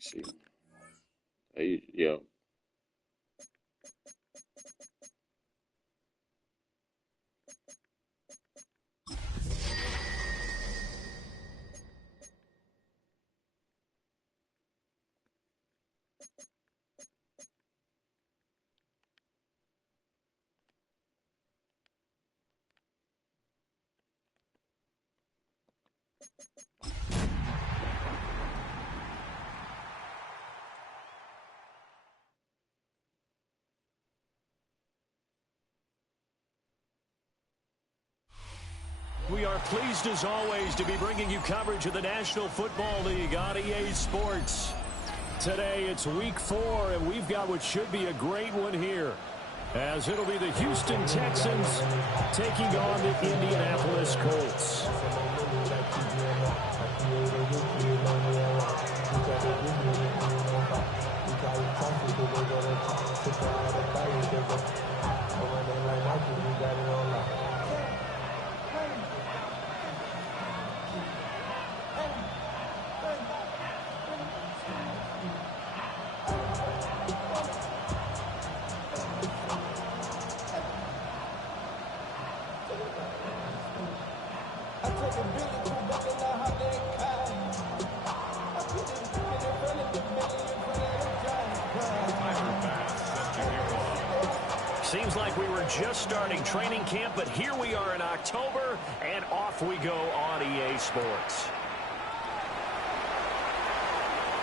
Let's see. Yeah. We are pleased as always to be bringing you coverage of the National Football League on EA Sports. Today it's week 4 and we've got what should be a great one here, as it'll be the Houston Texans taking on the Indianapolis Colts. Seems like we were just starting training camp, but here we are in October, and off we go on EA Sports.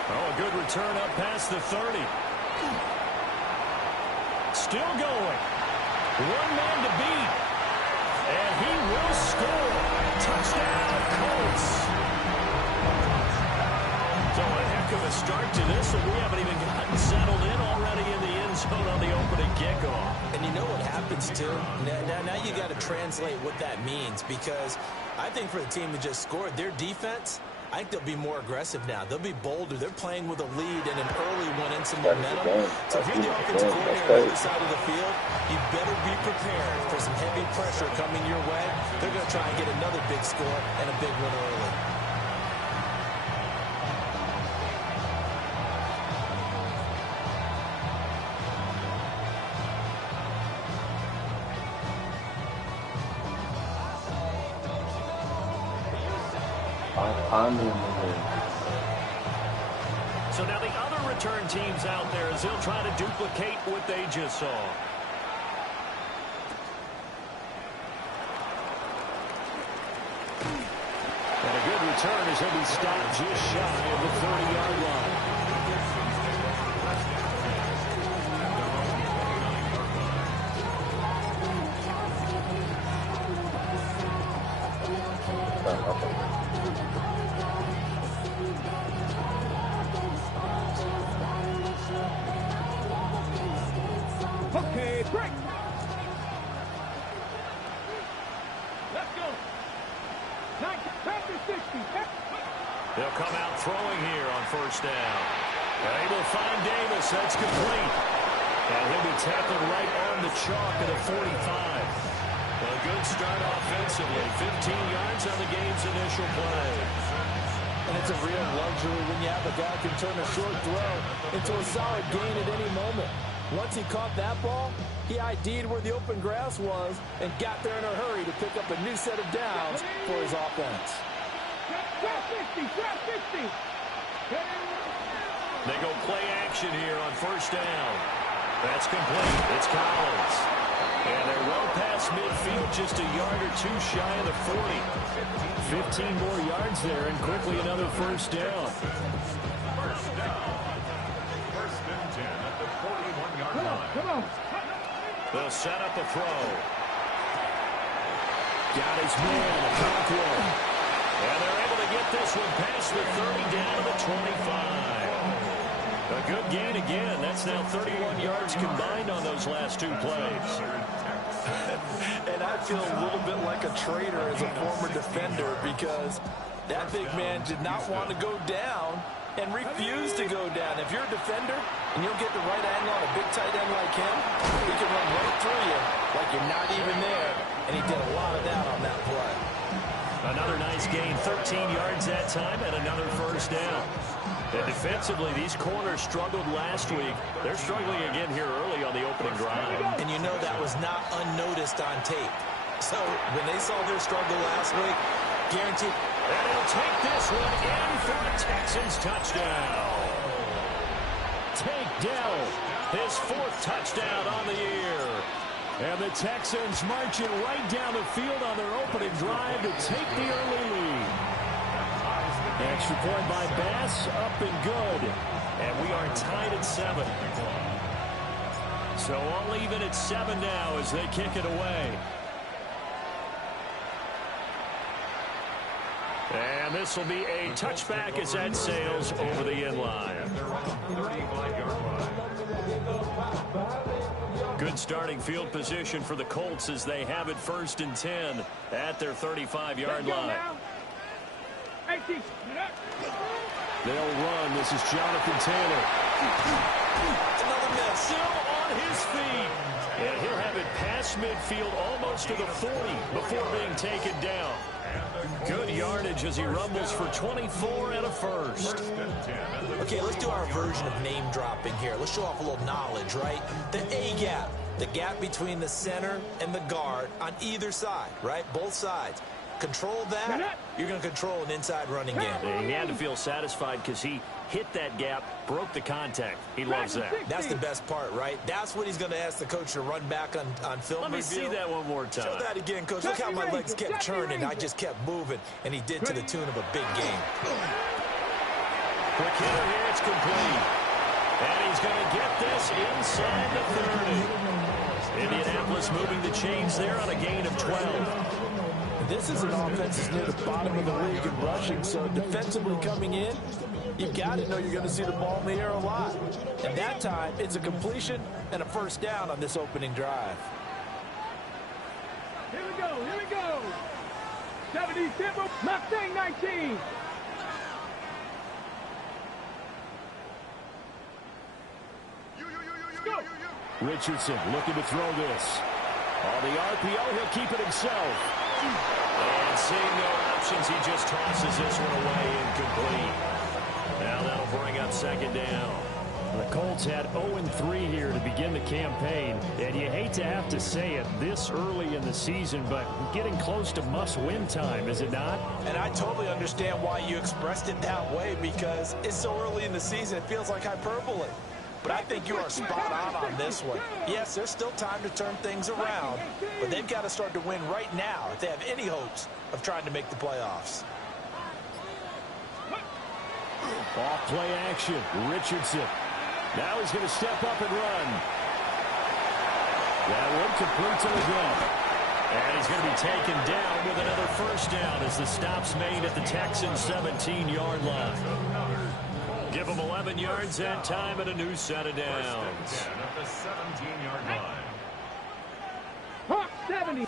Oh, a good return up past the 30. Still going. One man to beat. And he will score. Touchdown, Colts. So a heck of a start to this, and we haven't even gotten settled in already in the end zone on the opening kickoff. And you know what happens, too? Now you got to translate what that means, because I think for the team that just scored, their defense, I think they'll be more aggressive now. They'll be bolder. They're playing with a lead and an early one and some momentum. So if you're the offensive coordinator on the other side of the field, you better be prepared for some heavy pressure coming your way. They're going to try and get another big score and a big one early. So now the other return teams out there as they'll try to duplicate what they just saw. And a good return as he'll be stopped just shy of the 30-yard line. Okay, break. Let's go. 60. They'll come out throwing here on first down. Able to find Davis. That's complete. And he'll be tackled right on the chalk at the 45. A good start offensively. 15 yards on the game's initial play. And it's a real luxury when you have a guy who can turn a short throw into a solid gain at any moment. Once he caught that ball, he ID'd where the open grass was and got there in a hurry to pick up a new set of downs for his offense. They go play action here on first down. That's complete. It's Collins. And they're well past midfield, just a yard or two shy of the 40. 15 more yards there, and quickly another first down. First and 10 at the 41-yard line. Come on. They'll set up a throw. Got his man, Conklin. And they're able to get this one past the 30 down to the 25. A good gain again. That's now 31 yards combined on those last two plays. And I feel a little bit like a traitor as a former defender because that big man did not want to go down and refused to go down. If you're a defender and you don't get the right angle on a big tight end like him, he can run right through you like you're not even there. And he did a lot of that on that play. Another nice gain, 13 yards that time, and another first down. And defensively, these corners struggled last week. They're struggling again here early on the opening drive. And you know that was not unnoticed on tape. So when they saw their struggle last week, guaranteed. And he'll take this one in for a Texans touchdown. Tank Dell, his 4th touchdown on the year. And the Texans marching right down the field on their opening drive to take the early lead. Extra point by Bass, up and good. And we are tied at 7. So all even at 7 now as they kick it away. And this will be a touchback as that sails over the end line. Good starting field position for the Colts as they have it 1st and 10 at their 35-yard line. They'll run. This is Jonathan Taylor. Another miss. Still on his feet. And he'll have it past midfield almost to the 40 before being taken down. Good yardage as he rumbles for 24 and a first. Okay, let's do our version of name dropping here. Let's show off a little knowledge, right? The A-gap, the gap between the center and the guard on either side, right? Both sides. Control that, you're going to control an inside running game. He had to feel satisfied because he hit that gap, broke the contact. He loves that. That's the best part, right? That's what he's going to ask the coach to run back on film. Let me see that one more time. Show that again, Coach. Look how my legs kept turning. I just kept moving, and he did to the tune of a big game. Quick hitter here, it's complete. And he's going to get this inside the 30. Indianapolis moving the chains there on a gain of 12. This is an offense that's near the bottom of the league in rushing, so defensively coming in, you've got to know you're going to see the ball in the air a lot. And that time, it's a completion and a first down on this opening drive. Here we go. 70 Temple, Mustang 19. Richardson looking to throw this. On the RPO, he'll keep it himself. And seeing no options, he just tosses this one away incomplete. Now that'll bring up 2nd down. The Colts had 0-3 here to begin the campaign, and you hate to have to say it this early in the season, but getting close to must-win time, is it not? And I totally understand why you expressed it that way, because it's so early in the season, it feels like hyperbole. But I think you are spot on this one. Yes, there's still time to turn things around, but they've got to start to win right now if they have any hopes of trying to make the playoffs. Off play action, Richardson. Now he's going to step up and run. That one complete to the gun. And he's going to be taken down with another first down as the stop's made at the Texans' 17-yard line. Give him 11 yards that time and a new set of downs. At the 17-yard line. Hawk 70.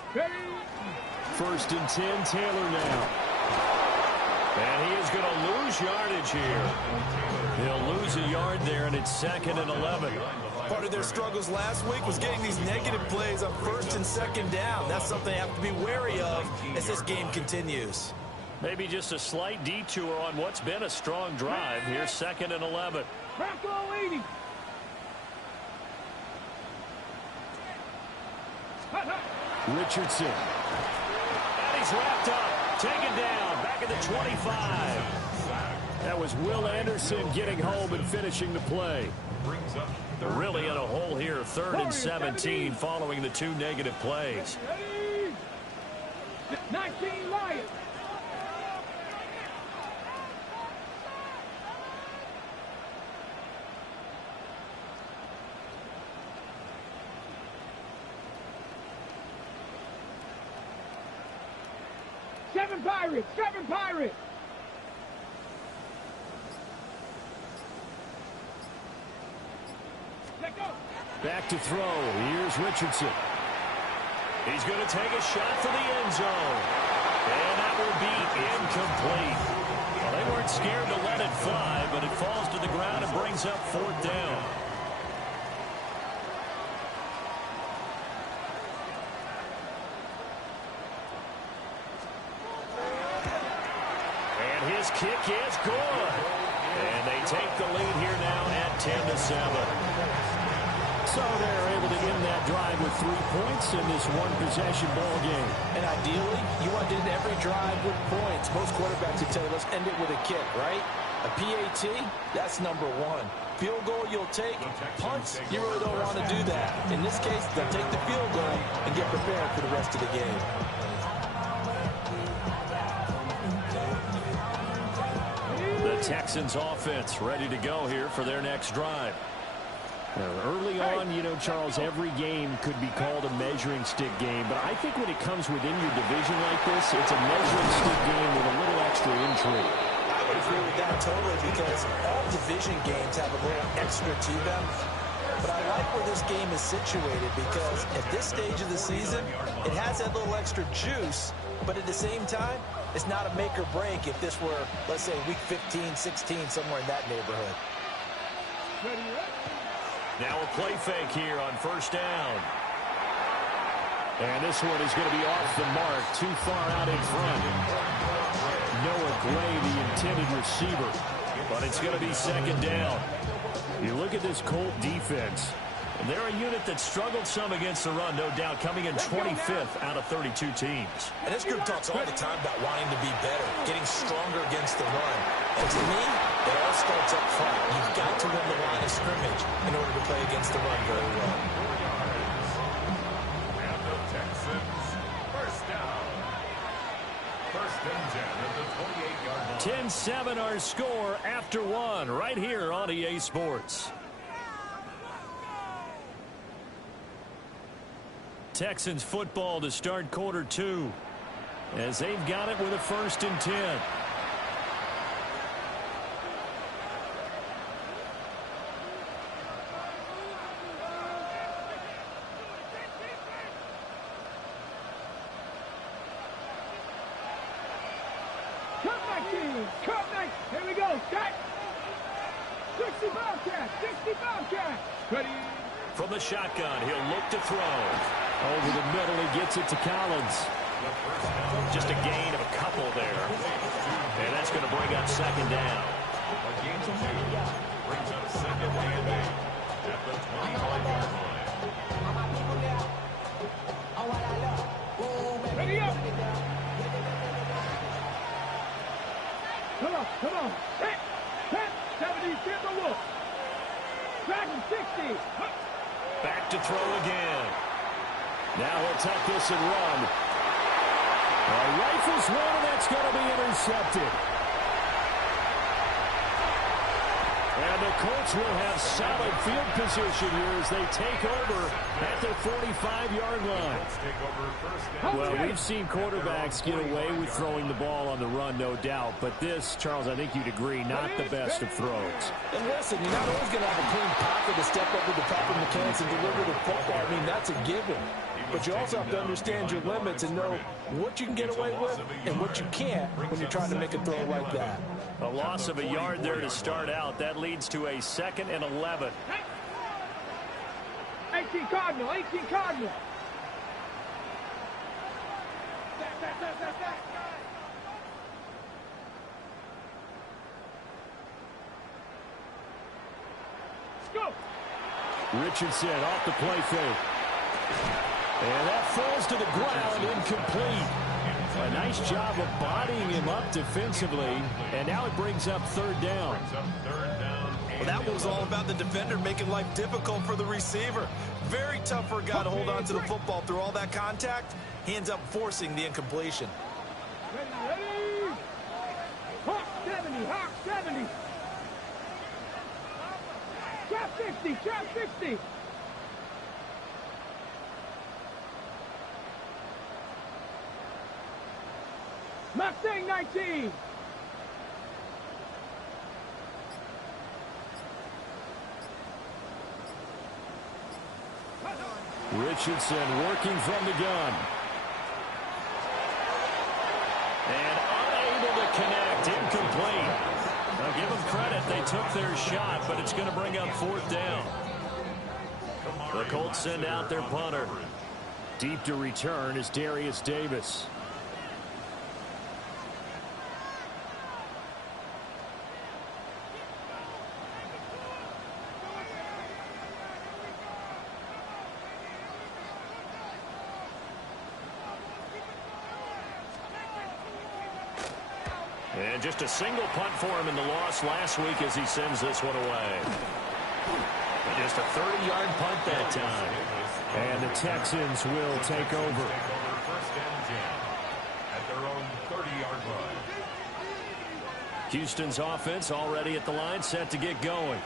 1st and 10, Taylor now. And he is going to lose yardage here. He'll lose a yard there, and it's 2nd and 11. Part of their struggles last week was getting these negative plays on 1st and 2nd down. That's something they have to be wary of as this game continues. Maybe just a slight detour on what's been a strong drive. Here's 2nd and 11. Bronco 80. Richardson. And he's wrapped up. Taken down. Back at the 25. That was Will Anderson getting home and finishing the play. Really in a hole here. 3rd and 17 following the 2 negative plays. 19 Lions. Seven Pirates! Let go! Back to throw. Here's Richardson. He's going to take a shot for the end zone. And that will be incomplete. Well, they weren't scared to let it fly, but it falls to the ground and brings up 4th down. His kick is good. And they take the lead here now at 10-7. So they're able to end that drive with 3 points in this one-possession ball game. And ideally, you want to end every drive with points. Most quarterbacks would tell you, let's end it with a kick, right? A PAT, that's number one. Field goal you'll take. Punts, you really don't want to do that. In this case, they'll take the field goal and get prepared for the rest of the game. The Texans offense ready to go here for their next drive. Early on, you know, Charles, every game could be called a measuring stick game, but I think when it comes within your division like this, it's a measuring stick game with a little extra intrigue. I would agree with that totally because all division games have a little extra to them. But I like where this game is situated because at this stage of the season, it has that little extra juice, but at the same time, it's not a make or break if this were, let's say, week 15, 16, somewhere in that neighborhood. Now a play fake here on first down. And this one is going to be off the mark, too far out in front. Noah Gray, the intended receiver. But it's going to be second down. You look at this Colt defense. And they're a unit that struggled some against the run, no doubt, coming in 25th out of 32 teams. And this group talks all the time about wanting to be better, getting stronger against the run. And to me, it all starts up front. You've got to win the line of scrimmage in order to play against the run very well. And the Texans, first down. First and 10 at the 28-yard line. 10-7 our score after one right here on EA Sports. Texans football to start quarter two as they've got it with a first and 10. Cut 19. Cut 19. Here we go. Cut. 60 Bobcat. 60 Bobcat. Ready. From the shotgun, he'll look to throw. Over the middle, he gets it to Collins. Just a gain of a couple there. And that's going to bring up second down. A gain of 2 brings up second and 8 at the 25-yard line. Ready up. Come on. Come on. Hit. Hit. 70. Get the wolf. Dragon 60. Huh. Back to throw again. Now he'll tuck this and run. Rifles one, and that's going to be intercepted. And the Colts will have solid field position here as they take over at their 45-yard line. Well, we've seen quarterbacks get away with throwing the ball on the run, no doubt. But this, Charles, I think you'd agree, not the best of throws. And listen, you're not always going to have a clean pocket to step up with the proper mechanics and deliver the football. I mean, that's a given. But you also have to understand your limits and know what you can get away with and what you can't when you're trying to make a throw like that. A loss of a yard there to start out. That leads to a 2nd and 11. 18 Cardinal. 18 Cardinal. Let's go. Richardson off the play fake. And that falls to the ground, incomplete. A nice job of bodying him up defensively, and now it brings up third down. Well, that was all about the defender making life difficult for the receiver. Very tough for a guy to hold on to the football through all that contact. He ends up forcing the incompletion. Ready. Hawk 70. Hawk 70. Trap 60. Trap 60. Mustang 19. Richardson working from the gun. And unable to connect, incomplete. Now give them credit, they took their shot, but it's going to bring up fourth down. The Colts send out their punter. Deep to return is Darius Davis. And just a single punt for him in the loss last week as he sends this one away. Just a 30-yard punt that time. And the Texans will take over. First and 10 at their own 30-yard line. Houston's offense already at the line, set to get going.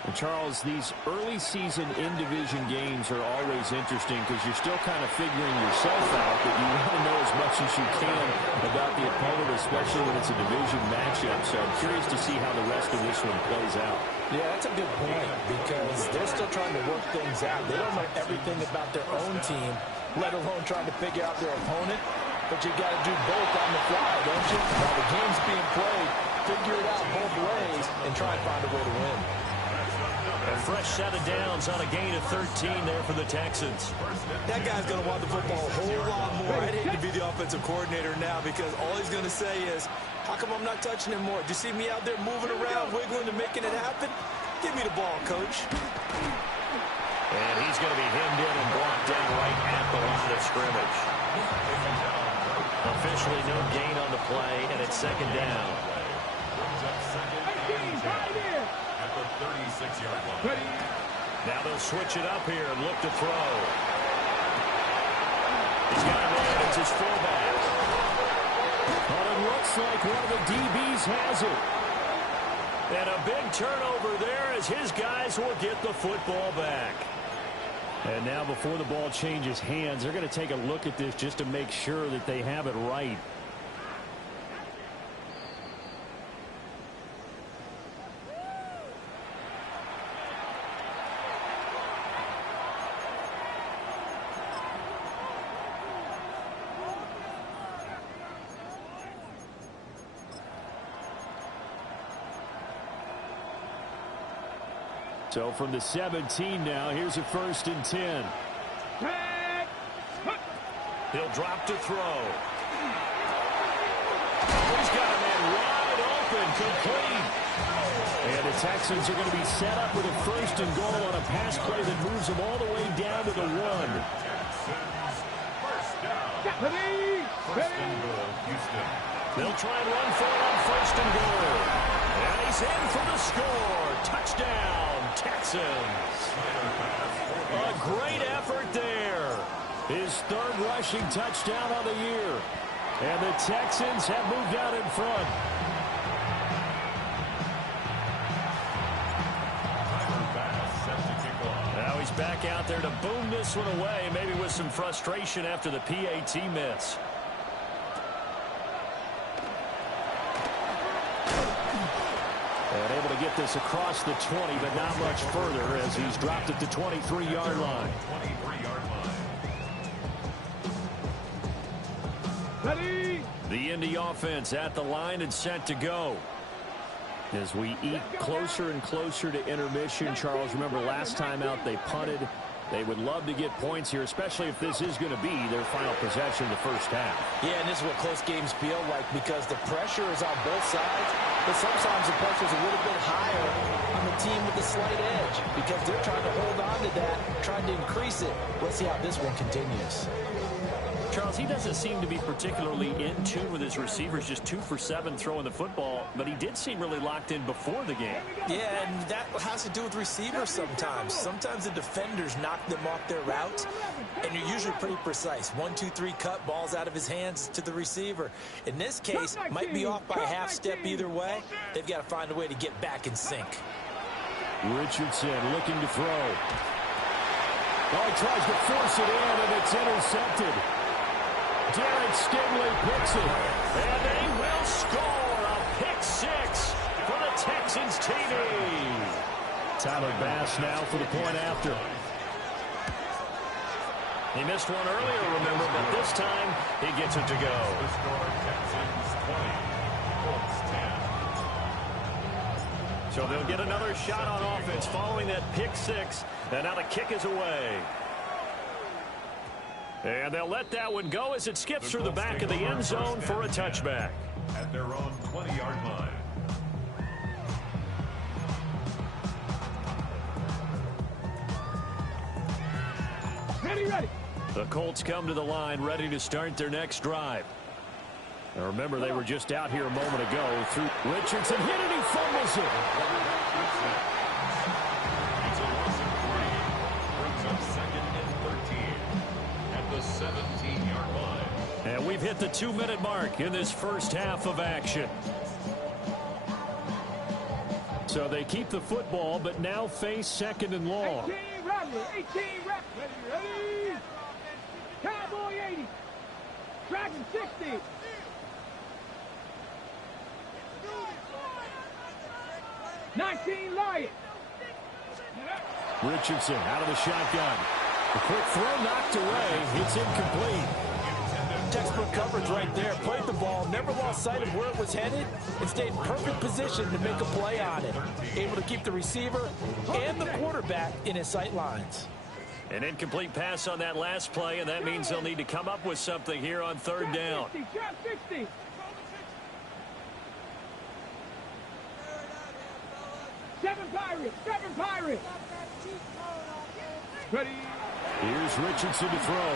And Charles, these early season in-division games are always interesting because you're still kind of figuring yourself out, but you want to know as much as you can about the opponent, especially when it's a division matchup. So I'm curious to see how the rest of this one plays out. Yeah, that's a good point because they're still trying to work things out. They don't know everything about their own team, let alone trying to figure out their opponent. But you got to do both on the fly, don't you? While the game's being played, figure it out both ways and try and find a way to win. A fresh set of downs on a gain of 13 there for the Texans. That guy's going to want the football a whole lot more. I'd hate to be the offensive coordinator now because all he's going to say is, how come I'm not touching him more? Do you see me out there moving around, wiggling and making it happen? Give me the ball, coach. And he's going to be hemmed in and blocked down right at the line of scrimmage. Officially no gain on the play, and it's second down. At the 36-yard line. Now they'll switch it up here and look to throw. He's got it in. It's his fullback. But it looks like one of the DBs has it. And a big turnover there as his guys will get the football back. And now before the ball changes hands, they're going to take a look at this just to make sure that they have it right. So from the 17 now, here's a 1st and 10. He'll drop to throw. He's got a man wide open, complete. And the Texans are going to be set up with a 1st and goal on a pass play that moves them all the way down to the 1. First and goal, Houston. They'll try and run for it on 1st and goal. And he's in for the score. Touchdown, Texans. A great effort there. His 3rd rushing touchdown of the year. And the Texans have moved out in front. Now he's back out there to boom this one away, maybe with some frustration after the PAT miss. And able to get this across the 20, but not much further as he's dropped at the 23-yard line. 23-yard line. Ready? The Indy offense at the line and set to go. As we eat closer and closer to intermission, Charles, remember last time out they punted. They would love to get points here, especially if this is going to be their final possession of the first half. Yeah, and this is what close games feel like because the pressure is on both sides, but sometimes the pressure is a little bit higher on the team with the slight edge because they're trying to hold on to that, trying to increase it. Let's see how this one continues. Charles, he doesn't seem to be particularly in tune with his receivers, just 2 for 7 throwing the football, but he did seem really locked in before the game. Yeah, and that has to do with receivers sometimes. Sometimes the defenders knock them off their routes, and you're usually pretty precise. 1, 2, 3 cut, balls out of his hands to the receiver. In this case, might be off by a half step either way. They've got to find a way to get back in sync. Richardson looking to throw. Oh, he tries to force it in, and it's intercepted. Derek Stingley picks it. And they will score a pick 6 for the Texans TV. Tyler Bass now for the point after. He missed one earlier, remember, but this time he gets it to go. The score, Texans 20, Colts 10. So they'll get another shot on offense following that pick 6. And now the kick is away. And they'll let that one go as it skips through the back of the end zone for a touchback. At their own 20-yard line. Ready. The Colts come to the line ready to start their next drive. Now remember, they were just out here a moment ago. Through Richardson hit it, he fumbles it. It's a loss of 3. Brings up 2nd and 13 at the 17-yard line. And we've hit the 2-minute mark in this first half of action. So they keep the football, but now face 2nd and long. 18 Rattler, 18 reps. Ready. Cowboy 80. Dragon 60. Lion. Richardson out of the shotgun. The quick throw knocked away. It's incomplete. Textbook coverage right there. Played the ball, never lost sight of where it was headed, and stayed in perfect position to make a play on it. Able to keep the receiver and the quarterback in his sight lines. An incomplete pass on that last play, and that means they'll need to come up with something here on 3rd down. 60. Seven Pirates. Ready. Here's Richardson to throw.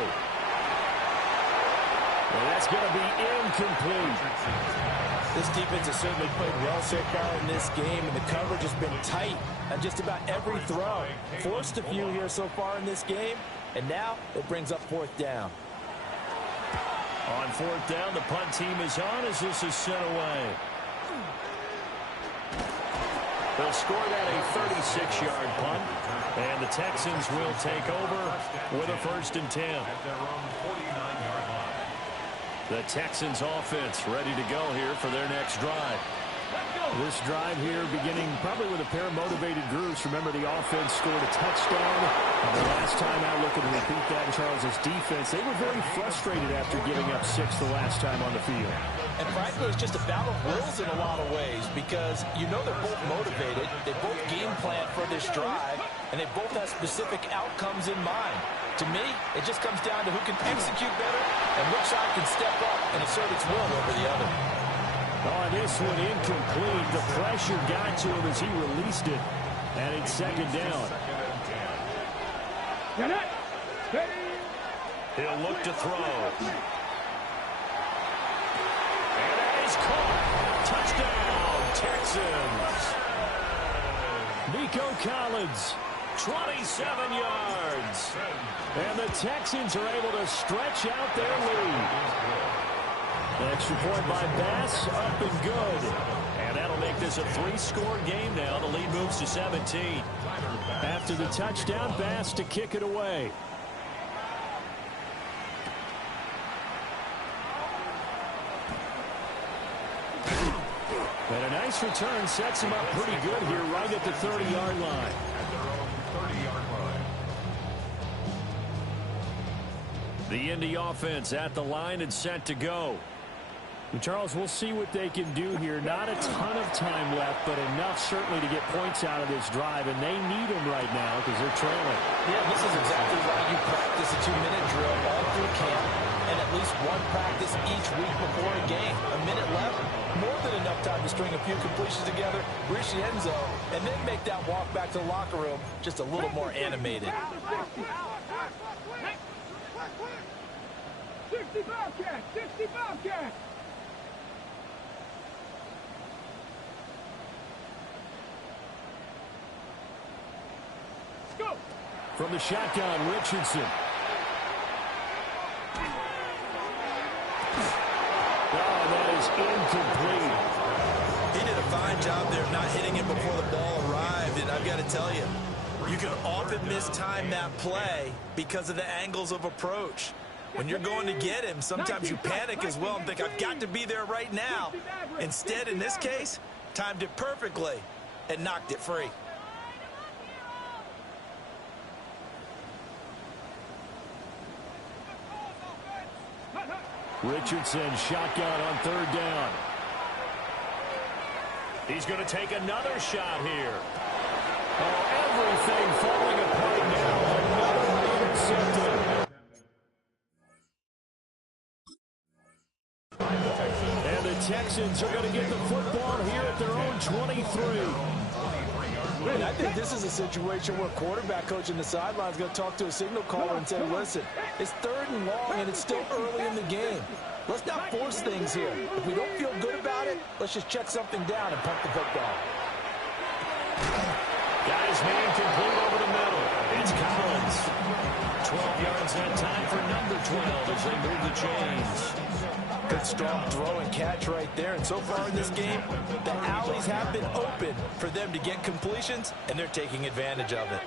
And that's going to be incomplete. This defense has certainly played well so far in this game, and the coverage has been tight on just about every throw. Forced a few here so far in this game, and now it brings up 4th down. On 4th down, the punt team is on as this is sent away. They'll score that a 36-yard punt, and the Texans will take over with a 1st and 10. At their own 49-yard line. The Texans offense ready to go here for their next drive. This drive here beginning probably with a pair of motivated groups. Remember, the offense scored a touchdown. And the last time out, looking to repeat that in Charles' defense, they were very frustrated after giving up 6 the last time on the field. And frankly, it's just a battle of wills in a lot of ways, because you know they're both motivated, they both game plan for this drive, and they both have specific outcomes in mind. To me, it just comes down to who can execute better and which side can step up and assert its will over the other. Oh, this one incomplete. The pressure got to him as he released it, and it's 2nd down. He'll look to throw. And that is caught. Touchdown, Texans. Nico Collins, 27 yards. And the Texans are able to stretch out their lead. An extra point by Bass, up and good. And that'll make this a 3-score game now. The lead moves to 17. After the touchdown, Bass to kick it away. And a nice return sets him up pretty good here right at the 30-yard line. At their own 30-yard line. The Indy offense at the line and set to go. And Charles, we'll see what they can do here. Not a ton of time left, but enough certainly to get points out of this drive, and they need them right now because they're trailing. Yeah, this is exactly why you practice a 2-minute drill all through camp, and at least one practice each week before a game. A minute left, more than enough time to string a few completions together, reach the end zone, and then make that walk back to the locker room just a little more animated. 60 Bobcats. Go. From the shotgun, Richardson. Oh, that is incomplete. He did a fine job there of not hitting it before the ball arrived, and I've got to tell you, you can often mistime that play because of the angles of approach. When you're going to get him, sometimes you panic as well and think, I've got to be there right now. Instead, in this case, timed it perfectly and knocked it free. Richardson, shotgun on 3rd down. He's going to take another shot here. Oh, everything falling apart now. Another intercepted. And the Texans are going to get the football here at their own 23. And I think this is a situation where quarterback coach in the sideline is going to talk to a signal caller and say, listen, it's 3rd and long and it's still early in the game. Let's not force things here. If we don't feel good about it, let's just check something down and punt the football. Guys, man complete over the middle. It's Collins. 12 yards that time for number 12 as they move the chains. Good strong throw and catch right there. And so far in this game, the alleys have been open for them to get completions, and they're taking advantage of it.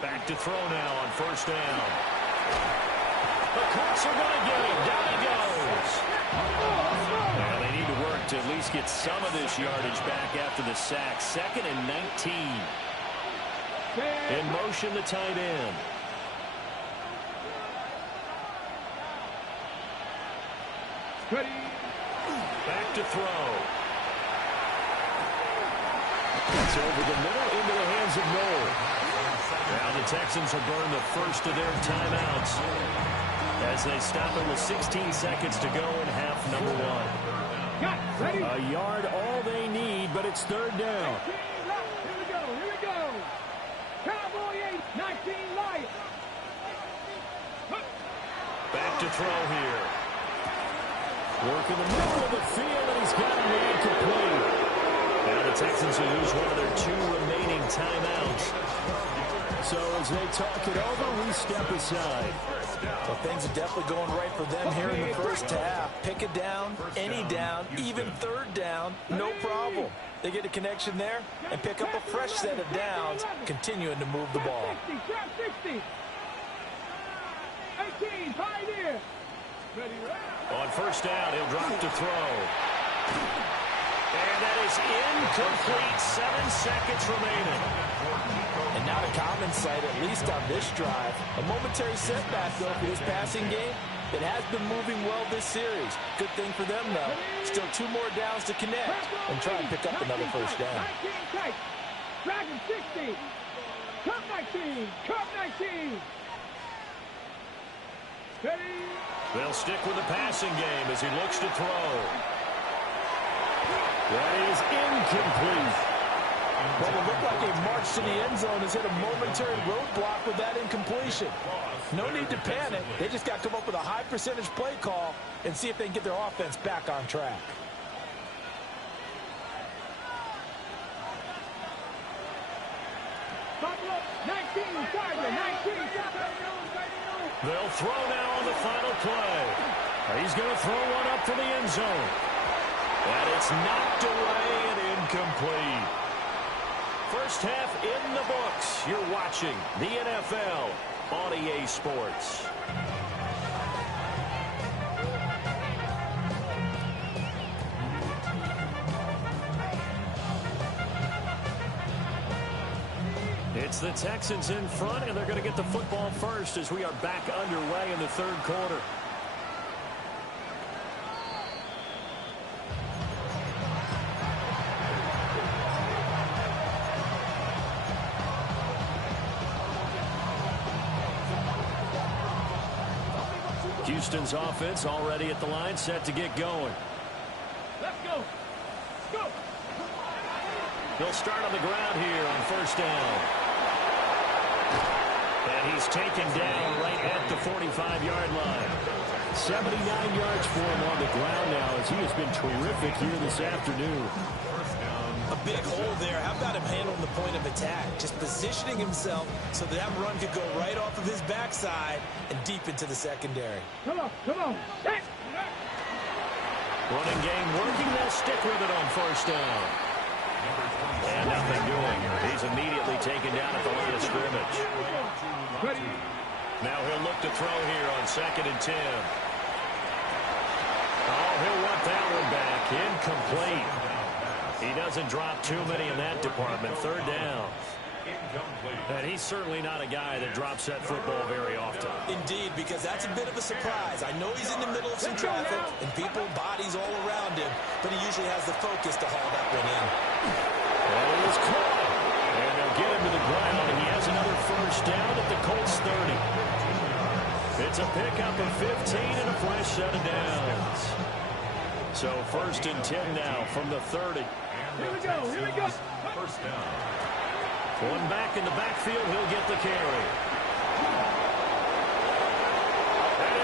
Back to throw now on first down. The Colts are going to get him. Down he goes. Now they need to work to at least get some of this yardage back after the sack. 2nd and 19. In motion, the tight end. Back to throw. It's over the middle into the hands of Noel. Now the Texans will burn the first of their timeouts as they stop it with 16 seconds to go in half number 1. A yard all they need, but it's 3rd down. Here we go. Cowboy 8, 19 Lions. Back to throw here. Work in the middle of the field, and he's got a man complete. Now the Texans will use one of their 2 remaining timeouts. So as they talk it over, we step aside. Well, things are definitely going right for them here in the first half. Pick it down, any down, even 3rd down, no problem. They get a connection there and pick up a fresh set of downs, continuing to move the ball. 60. 18, Pioneer. On first down, he'll drop to throw. And that is incomplete. 7 seconds remaining. And not a common sight, at least on this drive. A momentary setback, though, for his passing game. It has been moving well this series. Good thing for them, though. Still 2 more downs to connect and try and pick up another first down. 19 Dragon 60. Cup 19. Cup 19. They'll stick with the passing game as he looks to throw. That is incomplete. Well, it looked like a march to the end zone has hit a momentary roadblock with that incompletion. No need to panic. They just got to come up with a high percentage play call and see if they can get their offense back on track. Buffalo 19, Tiger 19. They'll throw now on the final play. He's going to throw one up for the end zone. And it's knocked away and incomplete. First half in the books. You're watching the NFL on EA Sports. It's the Texans in front, and they're going to get the football first as we are back underway in the 3rd quarter. Houston's offense already at the line, set to get going. Let's go. Go. He'll start on the ground here on first down. And he's taken down right at the 45-yard line. 79 yards for him on the ground now as he has been terrific here this afternoon. A big hole there. How about him handling the point of attack? Just positioning himself so that run could go right off of his backside and deep into the secondary. Come on. Running game working. They'll stick with it on first down. And nothing doing. He's immediately taken down at the line of scrimmage. Now he'll look to throw here on 2nd and 10. Oh, he'll want that one back. Incomplete. He doesn't drop too many in that department. 3rd down. And he's certainly not a guy that drops that football very often. Indeed, because that's a bit of a surprise. I know he's in the middle of some traffic and people, bodies all around him, but he usually has the focus to haul that one in. And it was caught. And they'll get him to the ground, and he has another first down at the Colts 30. It's a pickup of 15 and a fresh set of downs. So 1st and 10 now from the 30. Here we go. First down. One back in the backfield, he'll get the carry.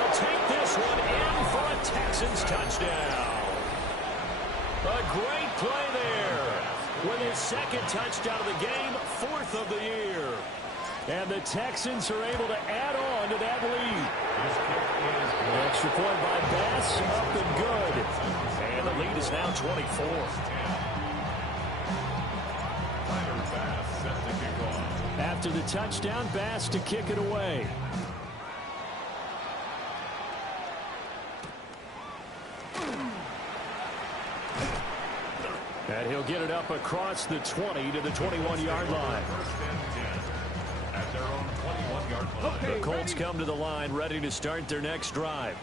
will take this one in for a Texans touchdown. A great play there. With his second touchdown of the game, 4th of the year. And the Texans are able to add on to that lead. Extra point by Bass, up and good. And the lead is now 24. After the touchdown, Bass to kick it away. And he'll get it up across the 20 to the 21-yard line. At their own 21-yard line. Okay, the Colts come to the line, ready to start their next drive.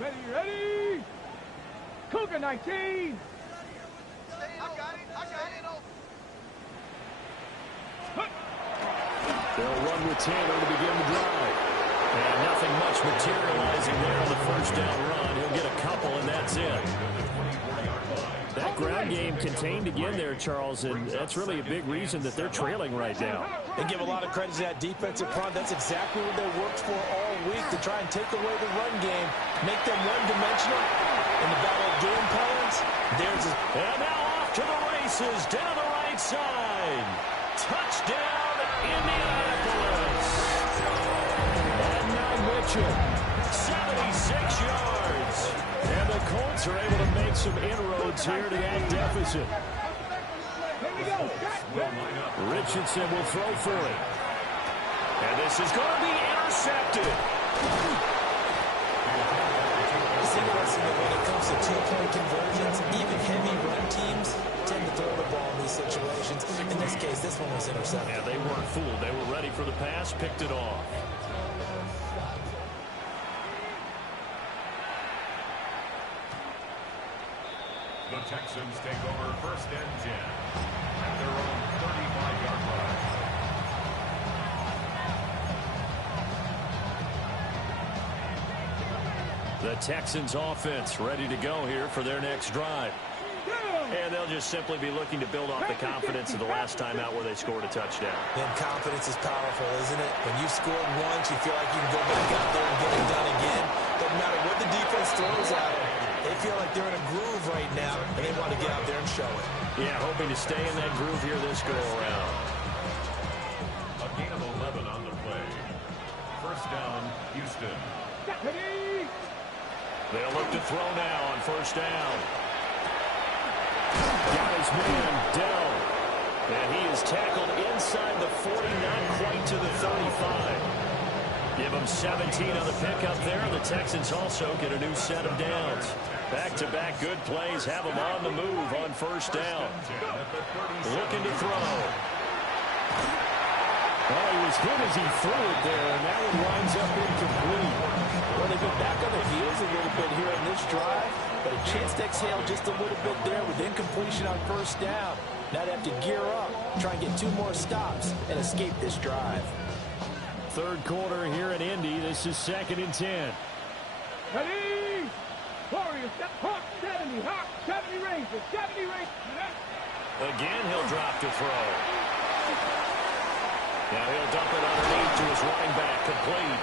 Ready. Cougar 19. They'll run with Taylor to begin the drive. And nothing much materializing there on the first down run. He'll get a couple, and that's it. That ground game contained again there, Charles, and that's really a big reason that they're trailing right now. They give a lot of credit to that defensive front. That's exactly what they worked for all week, to try and take away the run game, make them one-dimensional. In the battle of doom plans, there's a... And now off to the races, down the right side. Touchdown, Indianapolis. And now Mitchell, 76 yards. And the Colts are able to make some inroads here to that deficit. Richardson will throw for it. And this is going to be intercepted. It's interesting that when it comes to two-point conversions, even heavy run teams tend to throw the ball in these situations. In this case, this one was intercepted. Yeah, they weren't fooled. They were ready for the pass, picked it off. The Texans take over 1st and 10 at their own 35-yard line. The Texans offense ready to go here for their next drive. And they'll just simply be looking to build off the confidence of the last time out where they scored a touchdown. And confidence is powerful, isn't it? When you've scored once, you feel like you can go back out there and get it done again. Doesn't matter what the defense throws at them. They feel like they're in a groove right now, and they want to get out there and show it. Yeah, hoping to stay in that groove here this go-around. A gain of 11 on the play. 1st down, Houston. They'll look to throw now on 1st down. Got his man, Dell. And he is tackled inside the 40, not quite to the 35. Give him 17 on the pickup there. The Texans also get a new set of downs. Back-to-back good plays have them on the move on 1st down. Looking to throw. Well, he was hit as he threw it there, and that one winds up incomplete. Well, they've been back on their heels a little bit here in this drive, but a chance to exhale just a little bit there with incompletion on 1st down. Now they have to gear up, try and get 2 more stops, and escape this drive. 3rd quarter here in Indy. This is 2nd and 10. Ready? Warriors, Hawk 70, Hawk 70 Rangers, 70 Rangers. Again, he'll drop to throw. Now he'll dump it underneath to his running back, complete.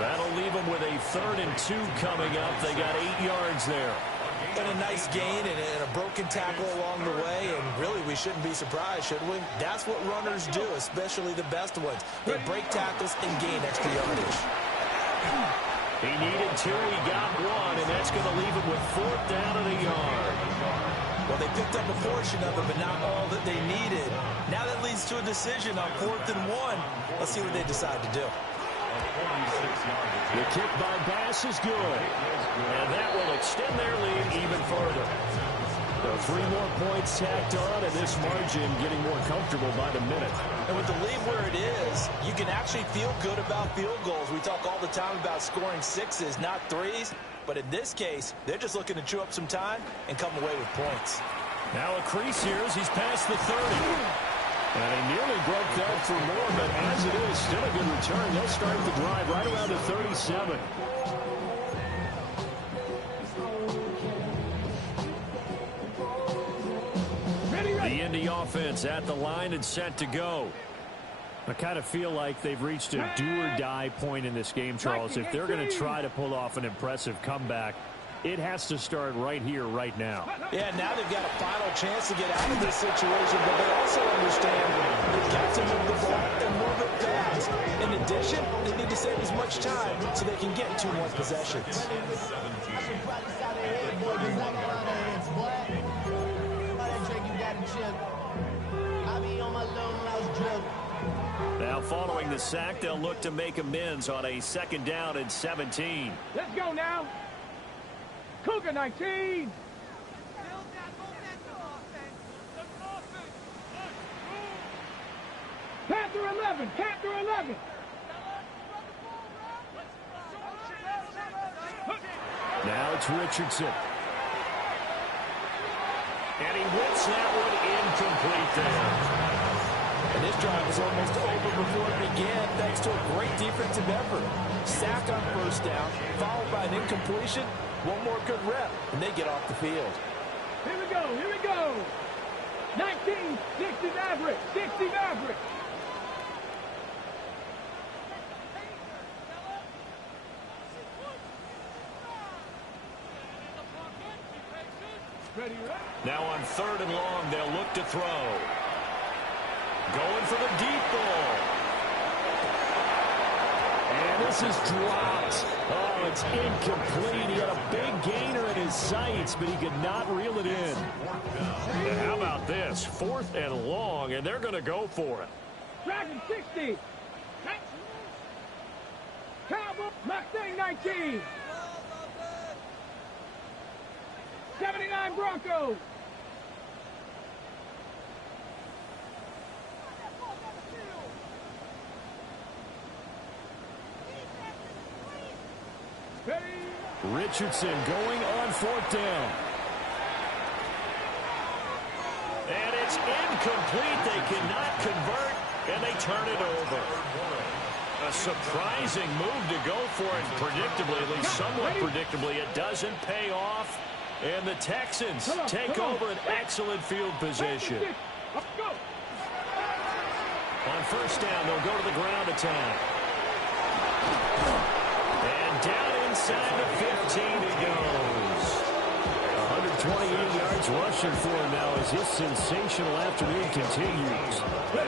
That'll leave him with a 3rd and 2 coming up. They got 8 yards there. And a nice gain and a broken tackle along the way, and really we shouldn't be surprised, should we? That's what runners do, especially the best ones. They break tackles and gain extra yardage. He needed 2, he got 1, and that's going to leave him with 4th down of the yard. Well, they picked up a portion of it, but not all that they needed. Now that leads to a decision on 4th and 1. Let's see what they decide to do. The kick by Bass is good. And that will extend their lead even further. So 3 more points tacked on, and this margin getting more comfortable by the minute. And with the lead where it is, you can actually feel good about field goals. We talk all the time about scoring 6s, not 3s. But in this case, they're just looking to chew up some time and come away with points. Now a crease here as he's past the 30. And he nearly broke that for more, but as it is, still a good return. They'll start the drive right around the 37. The Indy offense at the line and set to go. I kind of feel like they've reached a do-or-die point in this game, Charles. If they're going to try to pull off an impressive comeback, it has to start right here, right now. Yeah, now they've got a final chance to get out of this situation, but they also understand they've got to move the ball and move it fast. In addition, they need to save as much time so they can get 2 more possessions. Now following the sack, they'll look to make amends on a 2nd down and 17. Let's go now. Cougar 19. Panther 11. Panther 11. Now it's Richardson. And he whips that one incomplete there. And this drive was almost over before it began thanks to a great defensive effort. Sack on 1st down, followed by an incompletion. One more good rep, and they get off the field. Here we go. Here we go. 19. 60 Maverick. 60 Maverick. Ready, right? Now on 3rd and long, they'll look to throw. Going for the deep ball. And this is dropped. Oh, it's incomplete. He had a big gainer in his sights, but he could not reel it in. And how about this? 4th and long, and they're going to go for it. Dragon 60. Cowboy Mustang 19. 79 Broncos. Richardson going on 4th down. And it's incomplete. They cannot convert, and they turn it over. A surprising move to go for it predictably, at least somewhat predictably. It doesn't pay off, and the Texans take over an excellent field position. On 1st down, they'll go to the ground attack. And down inside the 15 he goes. 128 yards rushing for him now as his sensational afternoon continues.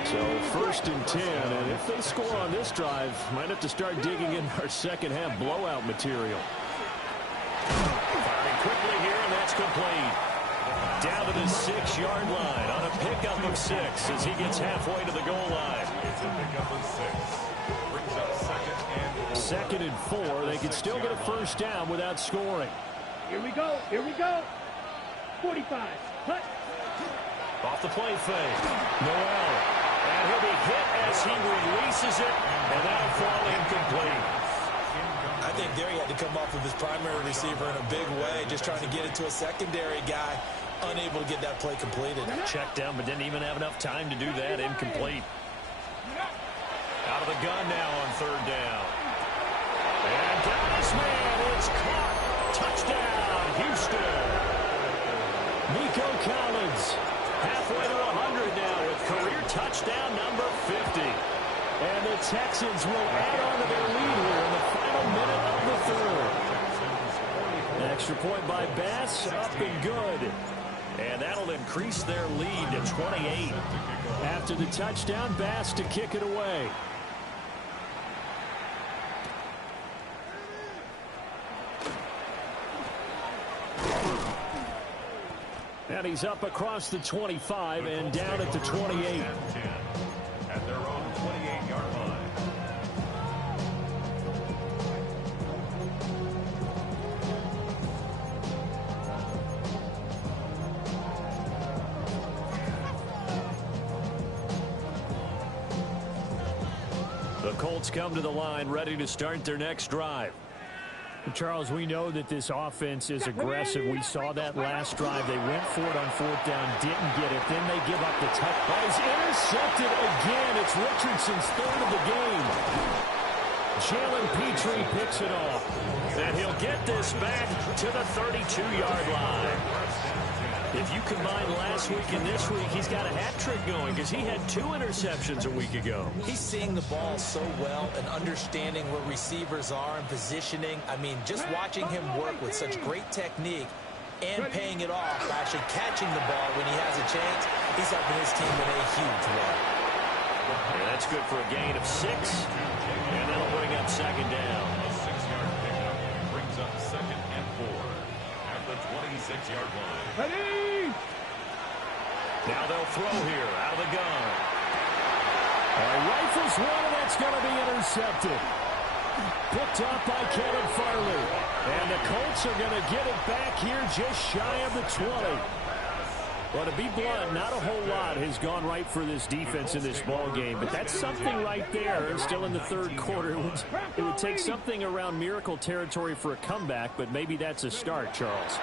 So 1st and 10, and if they score on this drive, might have to start digging in our 2nd half blowout material. Firing quickly here, and that's complete. Down to the 6-yard line on a pickup of 6 as he gets halfway to the goal line. It's a pickup of 6. Brings up 2nd and 4. They could still get a 1st down without scoring. Here we go. Here we go. 45. Cut. Off the play fake. Noel. And he'll be hit as he releases it, and that'll fall incomplete. I think there he had to come off of his primary receiver in a big way, just trying to get it to a secondary guy, unable to get that play completed. Checked down, but didn't even have enough time to do that. Incomplete. Out of the gun now on 3rd down. And down his man. It's caught. Touchdown, Houston. Nico Collins. Halfway to 100 now with career touchdown number 50. And the Texans will add on to their lead here in the final minute of the 3rd. An extra point by Bass, up and good. And that'll increase their lead to 28. After the touchdown, Bass to kick it away. And he's up across the 25 and down at the 28. At their own 28-yard line. The Colts come to the line ready to start their next drive. Charles, we know that this offense is aggressive. We saw that last drive. They went for it on 4th down, didn't get it. Then they give up the touchdown. He's intercepted again. It's Richardson's 3rd of the game. Jalen Petrie picks it off. And he'll get this back to the 32-yard line. If you combine last week and this week, he's got a hat trick going because he had 2 interceptions a week ago. He's seeing the ball so well and understanding where receivers are and positioning. I mean, just watching him work with such great technique and paying it off by actually catching the ball when he has a chance, he's helping his team in a huge way. And that's good for a gain of 6, and that'll bring up second down. A 6-yard pickup brings up 2nd and 4 at the 26-yard line. Ready? Now they'll throw here out of the gun. Rifles one, and that's going to be intercepted. Picked off by Kevin Farley. And the Colts are going to get it back here just shy of the 20. Well, to be blunt, not a whole lot has gone right for this defense in this ball game, but that's something right there. And still in the third quarter, it would take something around miracle territory for a comeback, but maybe that's a start, Charles.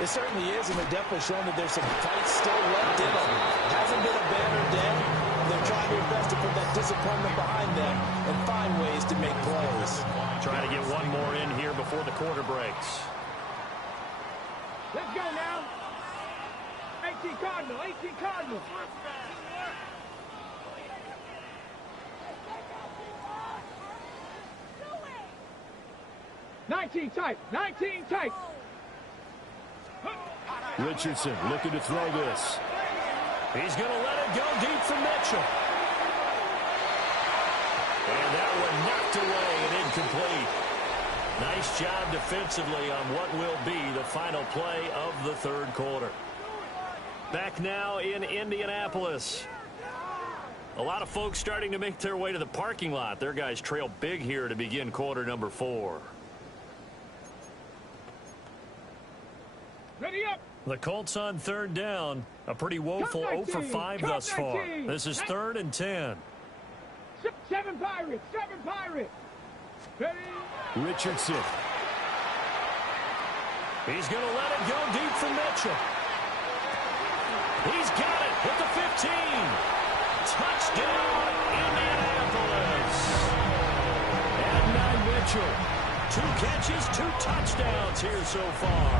It certainly is, and they're definitely showing that there's some fight still left in them. Hasn't been a banner day. They're trying their best to put that disappointment behind them and find ways to make plays. Trying to get one more in here before the quarter breaks. Let's go now. 18 Cardinal, 18 Cardinal. Nineteen tight. Richardson looking to throw this. He's going to let it go deep for Mitchell. And that one knocked away and incomplete. Nice job defensively on what will be the final play of the third quarter. Back now in Indianapolis. A lot of folks starting to make their way to the parking lot. Their guys trail big here to begin quarter number 4. Ready up. The Colts on third down. A pretty woeful 0 for 5 thus far. This is 3rd and 10. 7 Pirates. Ready. Richardson. He's going to let it go deep for Mitchell. He's got it at the 15. Touchdown, Indianapolis. And now Mitchell. 2 catches, 2 touchdowns here so far.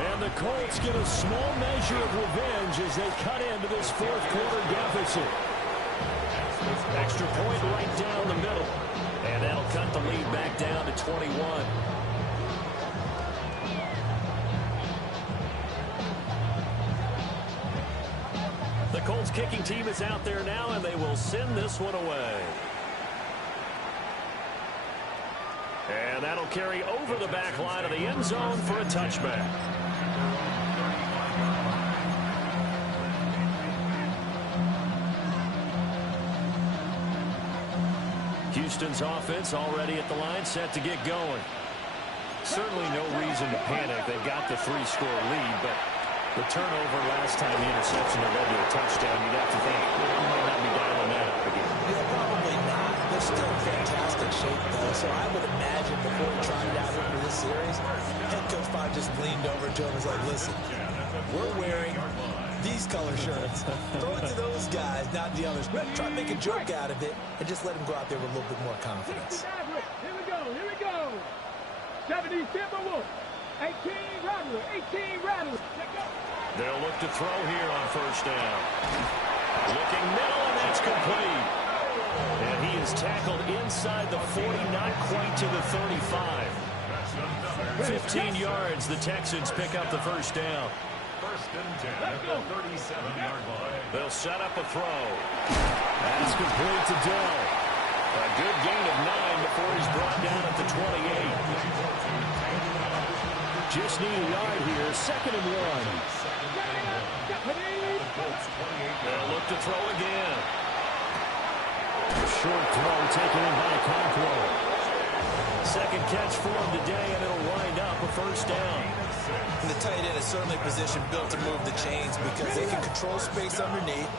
And the Colts get a small measure of revenge as they cut into this fourth quarter deficit. Extra point right down the middle. And that'll cut the lead back down to 21. The Colts kicking team is out there now, and they will send this one away. And that'll carry over the back line of the end zone for a touchback. Houston's offense already at the line, set to get going. Certainly no reason to panic. They've got the 3-score lead, but the turnover last time the interception that led to a touchdown, you'd have to think you might not be dialing that up again. Yeah, probably not. They're still in fantastic shape, though, so I would imagine before he tried it out into this series, head coach probably just leaned over to him and was like, listen, we're wearing these color shirts. Throw it to those guys, not the others. Try to make a joke out of it and just let them go out there with a little bit more confidence. Here we go. 70 Timberwolves. 18 Rattlers. They'll look to throw here on first down. Looking middle, and that's complete. And he is tackled inside the 40, not quite to the 35. 15 yards, the Texans pick up the first down. 1st and 10 at the 37-yard line. They'll set up a throw. That's complete to Dell. A good gain of 9 before he's brought down at the 28. Just need a yard here. 2nd and 1. They'll look to throw again. Short throw taken in by Conquo. Second catch for him today, and it'll wind up a first down. And the tight end is certainly a position built to move the chains because they can control space underneath.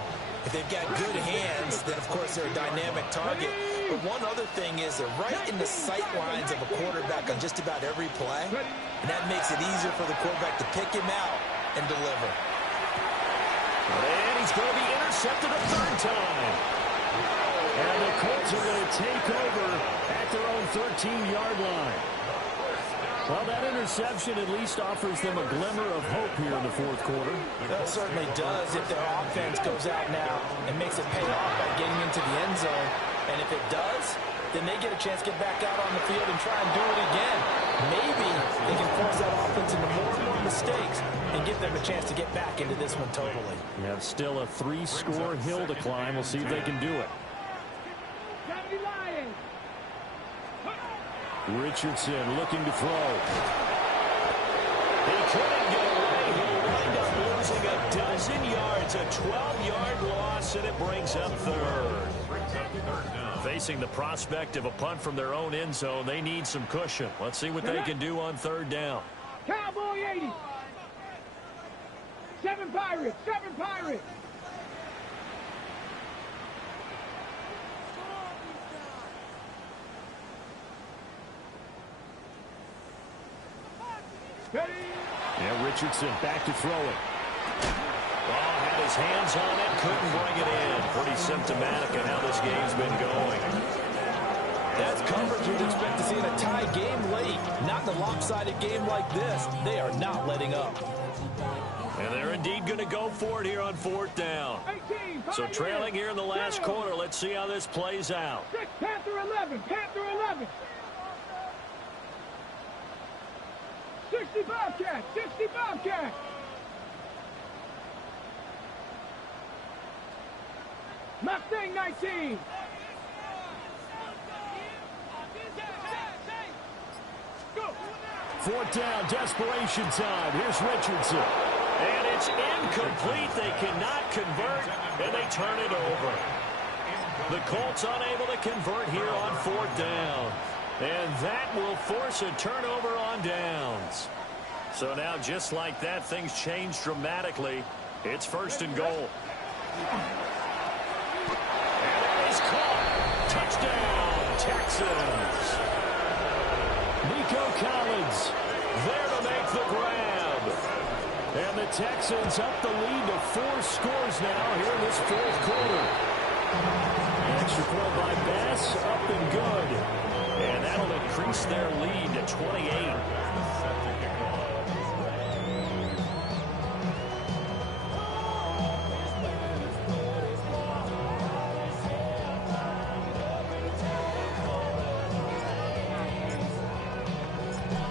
If they've got good hands, then, of course, they're a dynamic target. But one other thing is they're right in the sight lines of a quarterback on just about every play. And that makes it easier for the quarterback to pick him out and deliver. And he's going to be intercepted a 3rd time. And the Colts are going to take over at their own 13-yard line. Well, that interception at least offers them a glimmer of hope here in the fourth quarter. That certainly does if their offense goes out now and makes it pay off by getting into the end zone. And if it does, then they get a chance to get back out on the field and try and do it again. Maybe they can force that offense into more and more mistakes and give them a chance to get back into this one totally. You have still a 3-score hill to climb. We'll see if they can do it. Richardson looking to throw. He couldn't get away. He'll wind up losing a dozen yards. A 12-yard loss, and it brings up third. Facing the prospect of a punt from their own end zone, they need some cushion. Let's see what they can do on third down. Cowboy 80. 7 Pirates. 7 Pirates. Ready? Yeah, Richardson back to throw it. Oh, had his hands on it, couldn't bring it in. Pretty symptomatic of how this game's been going. That's coverage you'd expect to see in a tie game late. Not in a lopsided game like this. They are not letting up. And they're indeed going to go for it here on fourth down. 18, So trailing here in the last quarter. Let's see how this plays out. 6 Panther 11. Panther 11. 60 Bobcat. 60 Bobcat. Mustang 19. Go. Fourth down, desperation time. Here's Richardson. And it's incomplete. They cannot convert, and they turn it over. The Colts unable to convert here on fourth down. And that will force a turnover on downs. So now, just like that, things change dramatically. It's first and goal. And it is caught. Touchdown, Texans. Nico Collins there to make the grab. And the Texans up the lead to 4 scores now here in this fourth quarter. Extra point by Bass, up and good. And that'll increase their lead to 28.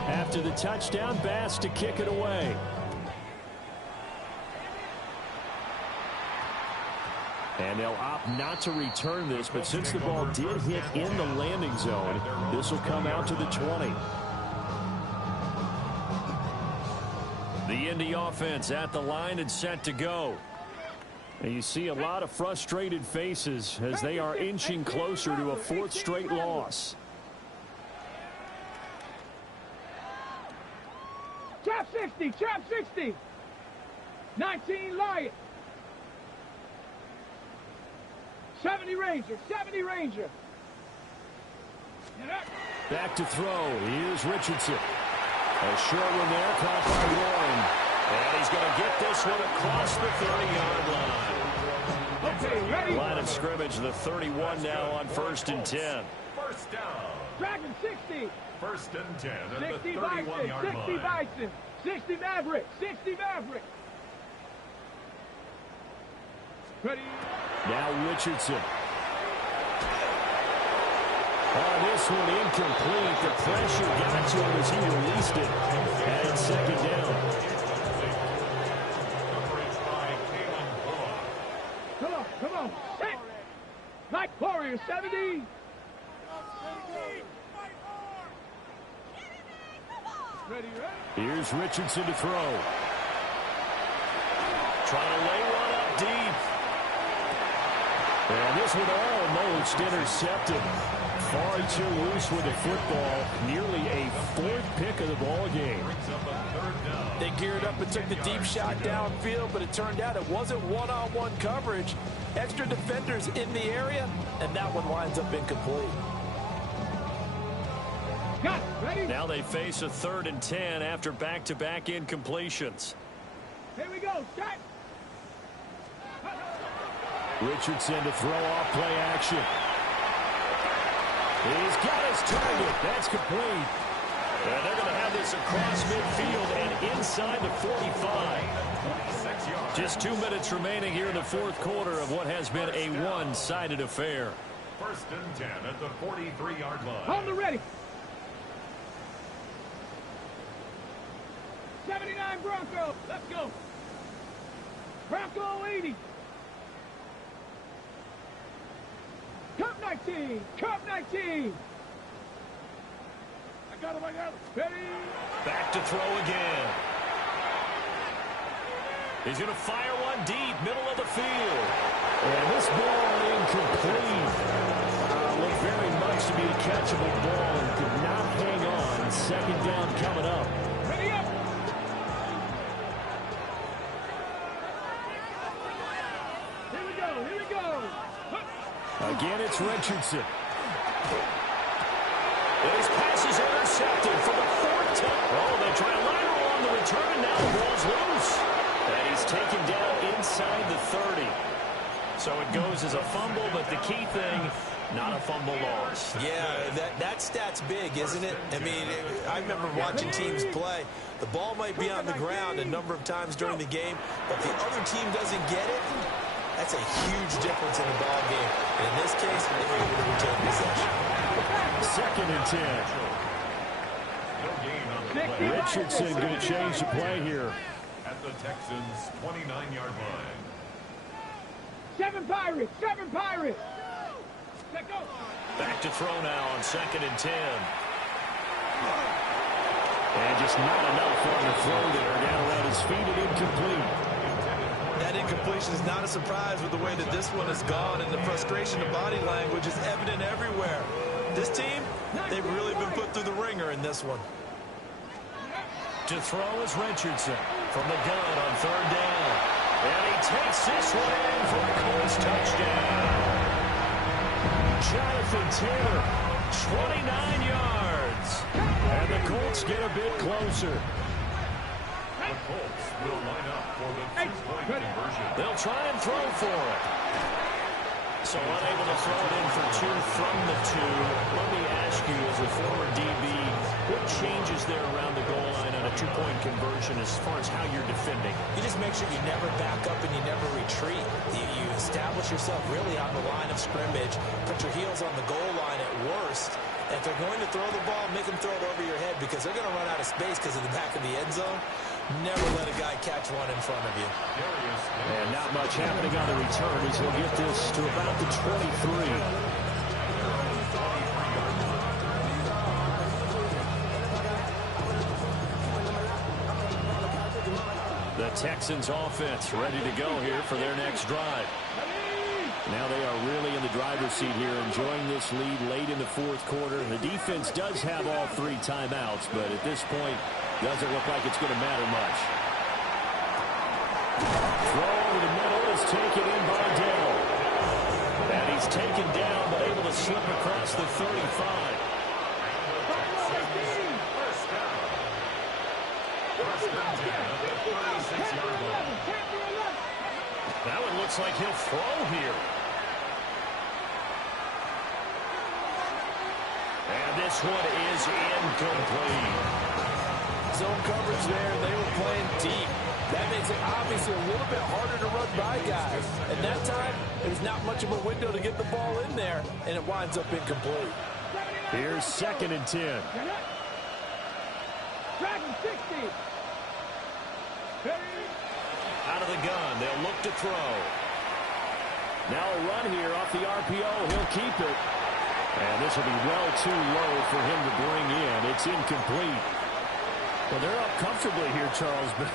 After the touchdown, Bass to kick it away. And they'll opt not to return this, but since the ball did hit in the landing zone, this will come out to the 20. The Indy offense at the line and set to go. And you see a lot of frustrated faces as they are inching closer to a 4th straight loss. Trap 60. Trap 60. 19 Lion. 70 Ranger. 70 Ranger. Back to throw. Here's Richardson. A short one there, caught by Warren. And he's going to get this one across the 30-yard line. Okay, ready? Line of scrimmage, the 31 now on 1st and 10. First down. Dragon 60. First and 10 at 60 the Bison. 31-yard 60 line. Bison. 60 Maverick. 60 Maverick. Ready? Now Richardson. Oh, this one incomplete. The pressure got to him as he released it. And it's second down. Come on, come on. Set. Like Warrior 70. Ready, ready. Here's Richardson to throw. Trying to lay one up deep. And this one almost intercepted. Far too loose with the football. Nearly a 4th pick of the ball game. They geared up and took the deep shot downfield, but it turned out it wasn't one-on-one coverage. Extra defenders in the area, and that one winds up incomplete. Got it. Ready? Now they face a 3rd and 10 after back-to-back incompletions. Here we go. Set. Richardson to throw off play action. He's got his target. That's complete. And they're going to have this across midfield and inside the 45. Just 2 minutes remaining here in the fourth quarter of what has been a one-sided affair. First and 10 at the 43-yard line. On the ready. 79 Bronco. Let's go. Bronco 80. Cup 19. Cup 19. I got him. Ready. Back to throw again. He's going to fire one deep, middle of the field. And this ball incomplete. Looked very much to be a catchable ball and could not hang on. Second down coming up. Ready up. Here we go. Again, it's Richardson. And his pass is intercepted for the fourth time. Oh, they try a lateral on the return. Now the ball's loose. And he's taken down inside the 30. So it goes as a fumble, but the key thing, not a fumble loss. Yeah, that stat's big, isn't it? I mean, I remember watching teams play. The ball might be on the ground a number of times during the game, but the other team doesn't get it. That's a huge difference in the ball game. And in this case, they were able to retain possession. Second and 10. Richardson going to change the play here. At the Texans' 29-yard line. 7 Pirates. 7 Pirates. Let go. Back to throw now on second and 10. And just not enough on the throw there. Down around his feet and incomplete. That incompletion is not a surprise with the way that this one has gone, and the frustration of body language is evident everywhere. This team, they've really been put through the ringer in this one. To throw is Richardson from the gun on third down. And he takes this one in for a Colts touchdown. Jonathan Taylor, 29 yards. And the Colts get a bit closer. The Colts will line up for the two-point conversion. They'll try and throw for it. So unable to throw it in for two from the two. Let me ask you, as a former DB, what changes there around the goal line on a two-point conversion as far as how you're defending? You just make sure you never back up and you never retreat. You establish yourself really on the line of scrimmage, put your heels on the goal line at worst. If they're going to throw the ball, make them throw it over your head because they're going to run out of space because of the back of the end zone. Never let a guy catch one in front of you. And not much happening on the return as he'll get this to about the 23. The Texans offense ready to go here for their next drive. Now they are really in the driver's seat here, enjoying this lead late in the fourth quarter. The defense does have all three timeouts, but at this point, doesn't look like it's going to matter much. Throw over the middle is taken in by Dell. And he's taken down, but able to slip across the 35. That one looks like he'll throw here. And this one is incomplete. Zone coverage there. They were playing deep. That makes it obviously a little bit harder to run by guys. And that time, there's not much of a window to get the ball in there, and it winds up incomplete. Here's second and 10. Dragon 60. Out of the gun, they'll look to throw. Now a run here off the RPO. He'll keep it. And this will be well too low for him to bring in. It's incomplete. Well, they're up comfortably here, Charles, but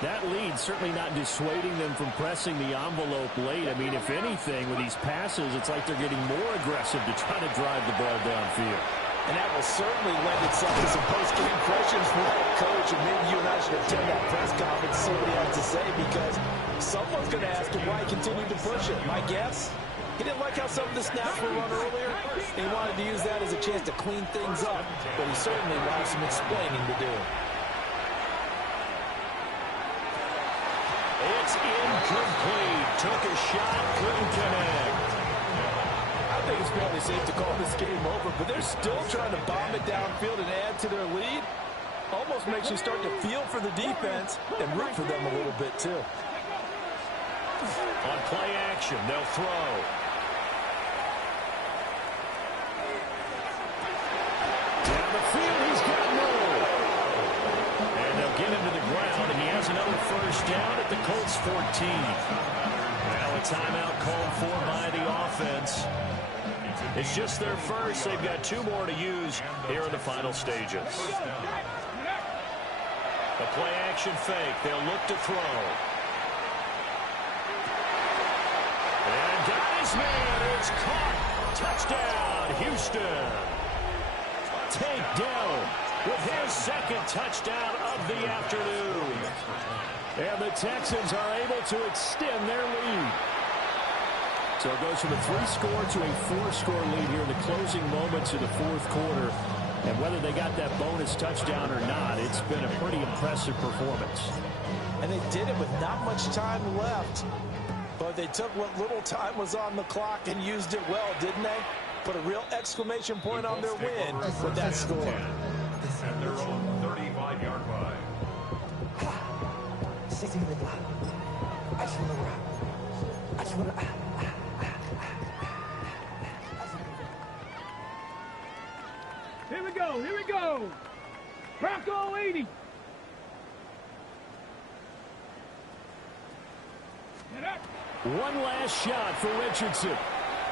that lead certainly not dissuading them from pressing the envelope late. I mean, if anything, with these passes, it's like they're getting more aggressive to try to drive the ball downfield. And that will certainly lend itself to some post-game questions for that coach. And maybe you and I should attend that press conference and see what he has to say, because someone's going to ask him why he continued to push it. My guess, he didn't like how some of the snaps were run earlier. He wanted to use that as a chance to clean things up, but he certainly will have some explaining to do. It's incomplete. Took a shot, couldn't connect. I think it's barely safe to call this game over, but they're still trying to bomb it downfield and add to their lead. Almost makes you start to feel for the defense and root for them a little bit, too. On play action, they'll throw. Down the field, he's got more. And they'll get him to the ground, and he has another first down at the Colts 14. Now a timeout called for by the offense. It's just their first. They've got 2 more to use here in the final stages. A play-action fake. They'll look to throw. And got his man. It's caught. Touchdown, Houston. Tank Dell with his second touchdown of the afternoon. And the Texans are able to extend their lead. So it goes from a 3-score to a 4-score lead here in the closing moments of the fourth quarter. And whether they got that bonus touchdown or not, it's been a pretty impressive performance. And they did it with not much time left. But they took what little time was on the clock and used it well, didn't they? Put a real exclamation point on their win with that score. At their own 35-yard line. Here we go. Bronco 80. One last shot for Richardson.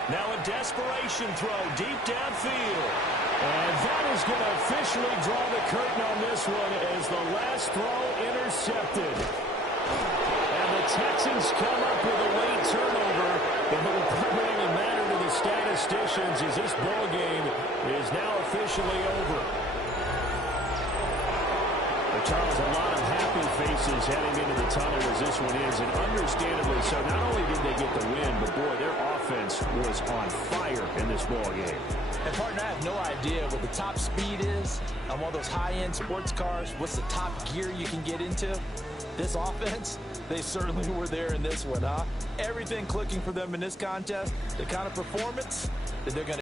Now a desperation throw deep downfield. And that is going to officially draw the curtain on this one as the last throw intercepted. And the Texans come up with a late turnover. But it will probably matter to the statisticians as this ball game is now officially over. But Charles, a lot of happy faces heading into the tunnel as this one is, and understandably so. Not only did they get the win, but boy, their offense was on fire in this ball game. And partner, I have no idea what the top speed is on one of those high-end sports cars. What's the top gear you can get into? This offense, they certainly were there in this one, huh? Everything clicking for them in this contest, the kind of performance that they're going to